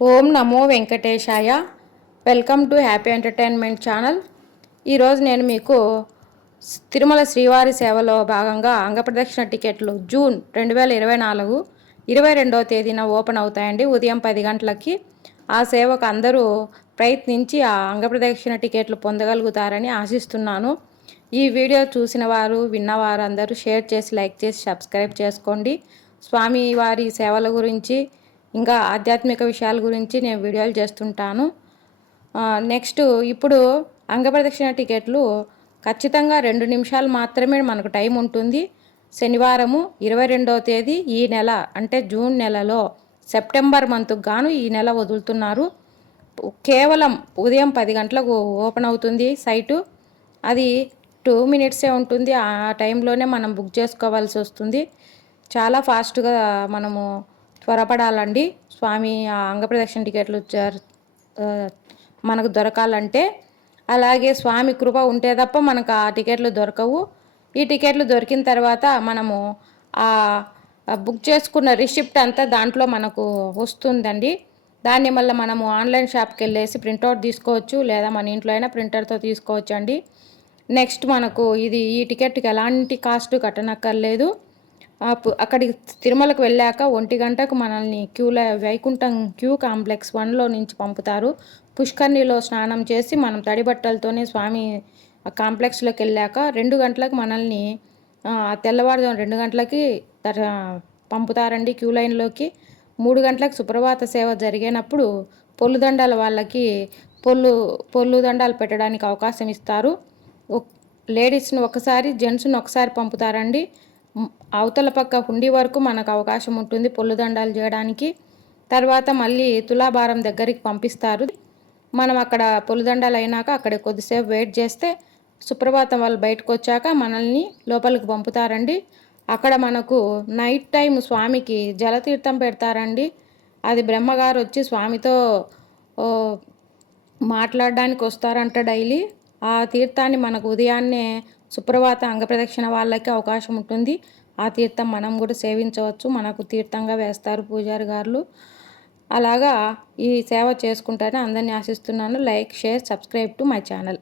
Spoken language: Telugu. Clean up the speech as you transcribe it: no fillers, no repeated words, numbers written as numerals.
Om Namo Venkatesaya. Welcome to happy entertainment channel. ఈరోజు నేను మీకు తిరుమల శ్రీవారి సేవలో భాగంగా అంగప్రదక్షిణ టికెట్లు జూన్ 2024 22వ తేదీన ఓపెన్ అవుతాయండి. ఉదయం 10 గంటలకి. ఆ సేవకు అందరూ ప్రయత్నించి ఆ అంగప్రదక్షిణ టికెట్లు పొందగలుగుతారని ఆశిస్తున్నాను. ఈ వీడియో చూసిన వారు విన్నవారు అందరూ షేర్ చేసి లైక్ చేసి సబ్స్క్రైబ్ చేసుకోండి. స్వామివారి సేవల గురించి ఇంకా ఆధ్యాత్మిక విషయాల గురించి నేను వీడియోలు చేస్తుంటాను. నెక్స్ట్ ఇప్పుడు అంగప్రదక్షిణ టికెట్లు ఖచ్చితంగా 2 నిమిషాలు మాత్రమే మనకు టైం ఉంటుంది. శనివారము 22వ తేదీ ఈ నెల అంటే జూన్ నెలలో సెప్టెంబర్ మంత్కు గాను ఈ నెల వదులుతున్నారు. కేవలం ఉదయం 10 గంటలకు ఓపెన్ అవుతుంది సైటు. అది 2 మినిట్సే ఉంటుంది. ఆ టైంలోనే మనం బుక్ చేసుకోవాల్సి వస్తుంది. చాలా ఫాస్ట్గా మనము త్వరపడాలండి. స్వామి ఆ అంగప్రదక్షిణ టికెట్లు మనకు దొరకాలంటే. అలాగే స్వామి కృప ఉంటే తప్ప మనకు ఆ టికెట్లు దొరకవు. ఈ టికెట్లు దొరికిన తర్వాత మనము ఆ బుక్ చేసుకున్న రిసిప్ట్ అంతా దాంట్లో మనకు వస్తుందండి. దాన్ని మళ్ళీ మనము ఆన్లైన్ షాప్కి వెళ్ళేసి ప్రింట్అవుట్ తీసుకోవచ్చు, లేదా మన ఇంట్లో అయినా ప్రింటర్తో తీసుకోవచ్చు అండి. నెక్స్ట్ మనకు ఈ టికెట్కి ఎలాంటి కాస్ట్ కట్టనక్కర్లేదు. అక్కడికి తిరుమలకు వెళ్ళాక 1 గంటకు మనల్ని వైకుంఠం క్యూ కాంప్లెక్స్ 1లో నుంచి పంపుతారు. పుష్కర్ణిలో స్నానం చేసి మనం తడి బట్టలతోనే స్వామి కాంప్లెక్స్లోకి వెళ్ళాక 2 గంటలకు మనల్ని తెల్లవారుజాము 2 గంటలకి పంపుతారండి క్యూ లైన్లోకి. 3 గంటలకు సుప్రభాత సేవ జరిగినప్పుడు పొల్లుదండాల వాళ్ళకి పొల్లు దండాలు పెట్టడానికి అవకాశం ఇస్తారు. లేడీస్ని ఒకసారి, జెంట్స్ని ఒకసారి పంపుతారండి. అవతల పక్క హుండీ వరకు మనకు అవకాశం ఉంటుంది పొల్లుదండాలు చేయడానికి. తర్వాత మళ్ళీ తులాభారం దగ్గరికి పంపిస్తారు. మనం అక్కడ పొల్లుదండాలు అయినాక అక్కడ కొద్దిసేపు వెయిట్ చేస్తే సుప్రభాతం వాళ్ళు బయటకు వచ్చాక మనల్ని లోపలికి పంపుతారండి. అక్కడ మనకు నైట్ టైం స్వామికి జలతీర్థం పెడతారండి. అది బ్రహ్మగారు వచ్చి స్వామితో మాట్లాడడానికి వస్తారంట డైలీ. ఆ తీర్థాన్ని మనకు ఉదయాన్నే సుప్రభాత అంగప్రదక్షిణ వాళ్ళకి అవకాశం ఉంటుంది. ఆ తీర్థం మనం కూడా సేవించవచ్చు. మనకు తీర్థంగా వేస్తారు పూజారి గారు. అలాగా ఈ సేవ చేసుకుంటారని అందరినీ ఆశిస్తున్నాను. Like, share, subscribe to my channel.